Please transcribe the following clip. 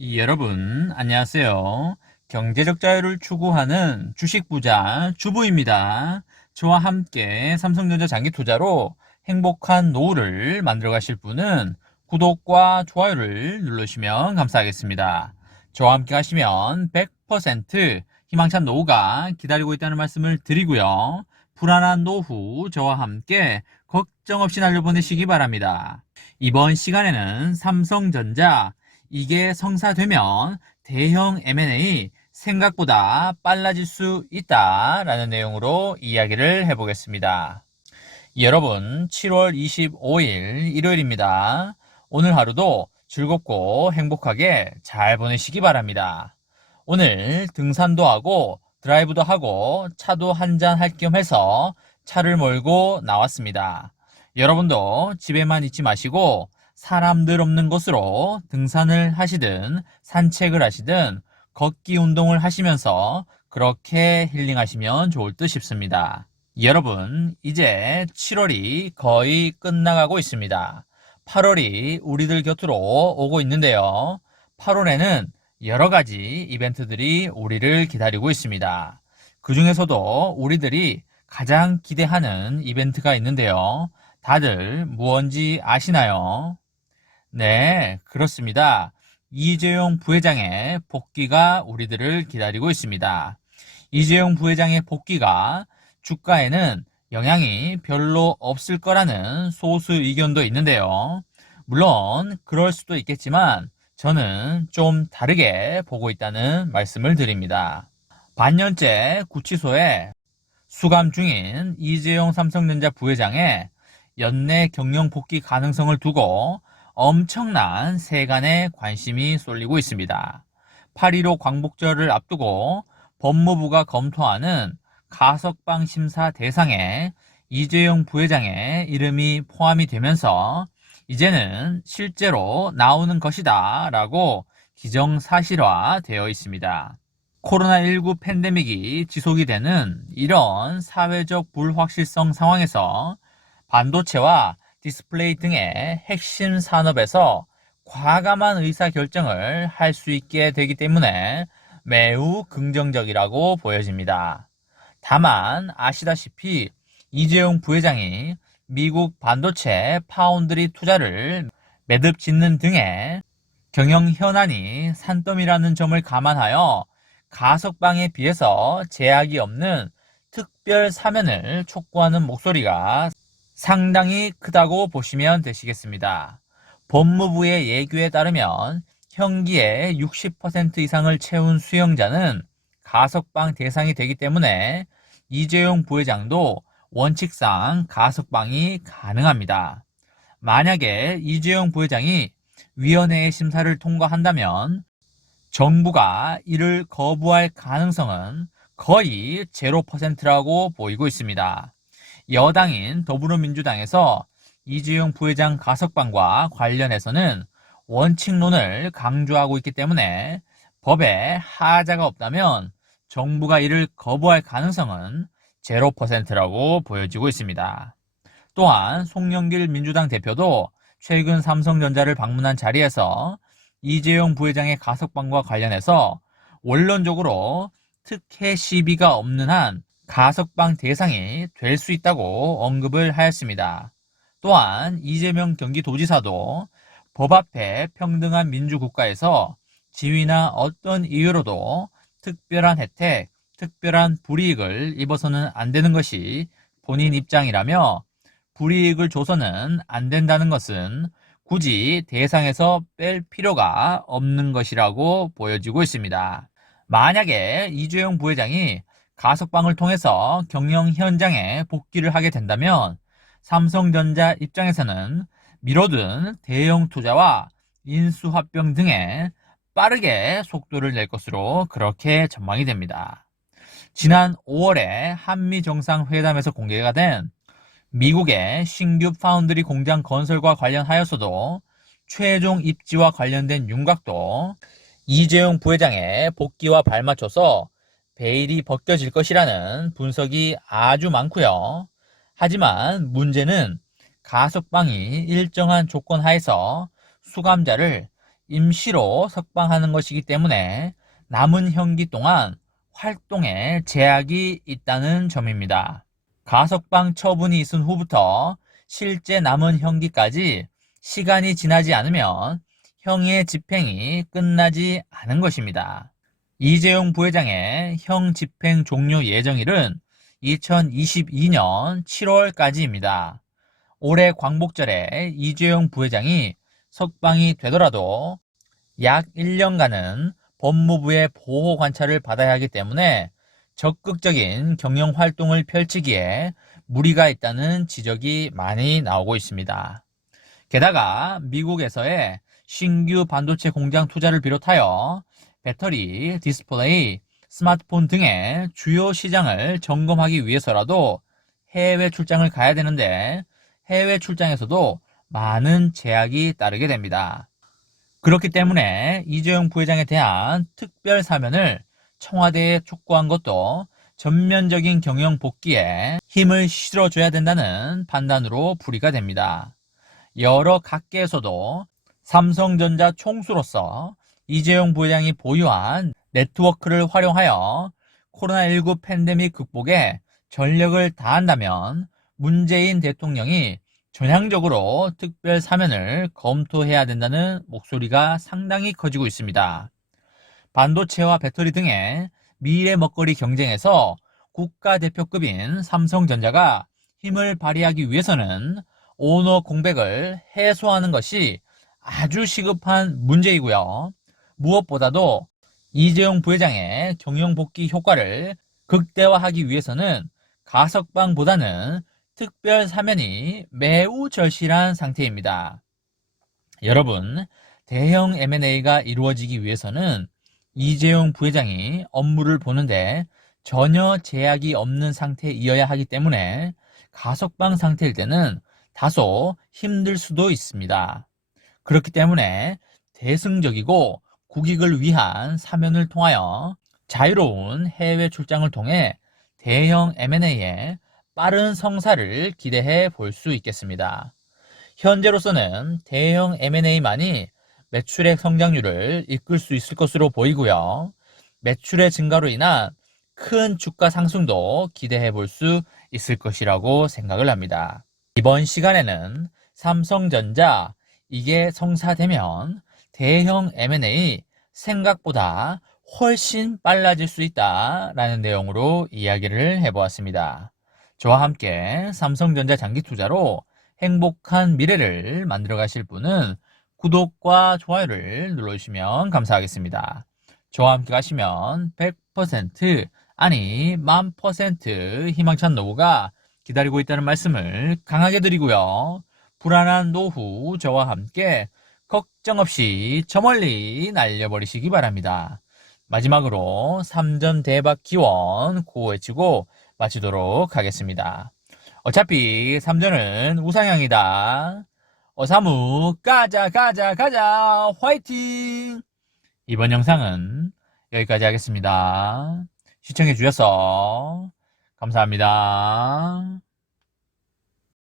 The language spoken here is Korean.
여러분, 안녕하세요. 경제적 자유를 추구하는 주식 부자 주부입니다. 저와 함께 삼성전자 장기 투자로 행복한 노후를 만들어 가실 분은 구독과 좋아요를 눌러주시면 감사하겠습니다. 저와 함께 하시면 100% 희망찬 노후가 기다리고 있다는 말씀을 드리고요. 불안한 노후 저와 함께 걱정 없이 날려보내시기 바랍니다. 이번 시간에는 삼성전자 이게 성사되면 대형 M&A 생각보다 빨라질 수 있다라는 내용으로 이야기를 해보겠습니다. 여러분, 7월 25일 일요일입니다. 오늘 하루도 즐겁고 행복하게 잘 보내시기 바랍니다. 오늘 등산도 하고 드라이브도 하고 차도 한잔 할 겸 해서 차를 몰고 나왔습니다. 여러분도 집에만 있지 마시고 사람들 없는 곳으로 등산을 하시든 산책을 하시든 걷기 운동을 하시면서 그렇게 힐링하시면 좋을 듯 싶습니다. 여러분, 이제 7월이 거의 끝나가고 있습니다. 8월이 우리들 곁으로 오고 있는데요. 8월에는 여러 가지 이벤트들이 우리를 기다리고 있습니다. 그 중에서도 우리들이 가장 기대하는 이벤트가 있는데요. 다들 무언지 아시나요? 네, 그렇습니다. 이재용 부회장의 복귀가 우리들을 기다리고 있습니다. 이재용 부회장의 복귀가 주가에는 영향이 별로 없을 거라는 소수 의견도 있는데요. 물론 그럴 수도 있겠지만 저는 좀 다르게 보고 있다는 말씀을 드립니다. 반년째 구치소에 수감 중인 이재용 삼성전자 부회장의 연내 경영 복귀 가능성을 두고 엄청난 세간의 관심이 쏠리고 있습니다. 8.15 광복절을 앞두고 법무부가 검토하는 가석방 심사 대상에 이재용 부회장의 이름이 포함이 되면서 이제는 실제로 나오는 것이다 라고 기정사실화 되어 있습니다. 코로나19 팬데믹이 지속이 되는 이런 사회적 불확실성 상황에서 반도체와 디스플레이 등의 핵심 산업에서 과감한 의사결정을 할 수 있게 되기 때문에 매우 긍정적이라고 보여집니다. 다만 아시다시피 이재용 부회장이 미국 반도체 파운드리 투자를 매듭 짓는 등의 경영 현안이 산더미라는 점을 감안하여 가석방에 비해서 제약이 없는 특별 사면을 촉구하는 목소리가 상당히 크다고 보시면 되시겠습니다. 법무부의 예규에 따르면 형기의 60% 이상을 채운 수용자는 가석방 대상이 되기 때문에 이재용 부회장도 원칙상 가석방이 가능합니다. 만약에 이재용 부회장이 위원회의 심사를 통과한다면 정부가 이를 거부할 가능성은 거의 0%라고 보이고 있습니다. 여당인 더불어민주당에서 이재용 부회장 가석방과 관련해서는 원칙론을 강조하고 있기 때문에 법에 하자가 없다면 정부가 이를 거부할 가능성은 0%라고 보여지고 있습니다. 또한 송영길 민주당 대표도 최근 삼성전자를 방문한 자리에서 이재용 부회장의 가석방과 관련해서 원론적으로 특혜 시비가 없는 한 가석방 대상이 될 수 있다고 언급을 하였습니다. 또한 이재명 경기도지사도 법 앞에 평등한 민주국가에서 지위나 어떤 이유로도 특별한 혜택, 특별한 불이익을 입어서는 안 되는 것이 본인 입장이라며 불이익을 줘서는 안 된다는 것은 굳이 대상에서 뺄 필요가 없는 것이라고 보여지고 있습니다. 만약에 이재용 부회장이 가석방을 통해서 경영 현장에 복귀를 하게 된다면 삼성전자 입장에서는 미뤄둔 대형 투자와 인수합병 등에 빠르게 속도를 낼 것으로 그렇게 전망이 됩니다. 지난 5월에 한미정상회담에서 공개가 된 미국의 신규 파운드리 공장 건설과 관련하여서도 최종 입지와 관련된 윤곽도 이재용 부회장의 복귀와 발맞춰서 베일이 벗겨질 것이라는 분석이 아주 많고요. 하지만 문제는 가석방이 일정한 조건 하에서 수감자를 임시로 석방하는 것이기 때문에 남은 형기 동안 활동에 제약이 있다는 점입니다. 가석방 처분이 있은 후부터 실제 남은 형기까지 시간이 지나지 않으면 형의 집행이 끝나지 않은 것입니다. 이재용 부회장의 형 집행 종료 예정일은 2022년 7월까지입니다. 올해 광복절에 이재용 부회장이 석방이 되더라도 약 1년간은 법무부의 보호 관찰을 받아야 하기 때문에 적극적인 경영 활동을 펼치기에 무리가 있다는 지적이 많이 나오고 있습니다. 게다가 미국에서의 신규 반도체 공장 투자를 비롯하여 배터리, 디스플레이, 스마트폰 등의 주요 시장을 점검하기 위해서라도 해외 출장을 가야 되는데 해외 출장에서도 많은 제약이 따르게 됩니다. 그렇기 때문에 이재용 부회장에 대한 특별 사면을 청와대에 촉구한 것도 전면적인 경영 복귀에 힘을 실어줘야 된다는 판단으로 풀이가 됩니다. 여러 각계에서도 삼성전자 총수로서 이재용 부회장이 보유한 네트워크를 활용하여 코로나19 팬데믹 극복에 전력을 다한다면 문재인 대통령이 전향적으로 특별 사면을 검토해야 된다는 목소리가 상당히 커지고 있습니다. 반도체와 배터리 등의 미래 먹거리 경쟁에서 국가대표급인 삼성전자가 힘을 발휘하기 위해서는 오너 공백을 해소하는 것이 아주 시급한 문제이고요. 무엇보다도 이재용 부회장의 경영 복귀 효과를 극대화하기 위해서는 가석방보다는 특별 사면이 매우 절실한 상태입니다. 여러분, 대형 M&A가 이루어지기 위해서는 이재용 부회장이 업무를 보는데 전혀 제약이 없는 상태이어야 하기 때문에 가석방 상태일 때는 다소 힘들 수도 있습니다. 그렇기 때문에 대승적이고 국익을 위한 사면을 통하여 자유로운 해외 출장을 통해 대형 M&A에 빠른 성사를 기대해 볼 수 있겠습니다. 현재로서는 대형 M&A만이 매출액 성장률을 이끌 수 있을 것으로 보이고요. 매출의 증가로 인한 큰 주가 상승도 기대해 볼 수 있을 것이라고 생각을 합니다. 이번 시간에는 삼성전자 이게 성사되면 대형 M&A 생각보다 훨씬 빨라질 수 있다라는 내용으로 이야기를 해보았습니다. 저와 함께 삼성전자 장기 투자로 행복한 미래를 만들어 가실 분은 구독과 좋아요를 눌러주시면 감사하겠습니다. 저와 함께 가시면 100% 아니 1000% 희망찬 노후가 기다리고 있다는 말씀을 강하게 드리고요. 불안한 노후 저와 함께 걱정 없이 저 멀리 날려버리시기 바랍니다. 마지막으로 3점 대박 기원 구호 외치고 마치도록 하겠습니다. 어차피 3전은 우상향이다. 어사무 가자 가자 가자 화이팅! 이번 영상은 여기까지 하겠습니다. 시청해 주셔서 감사합니다.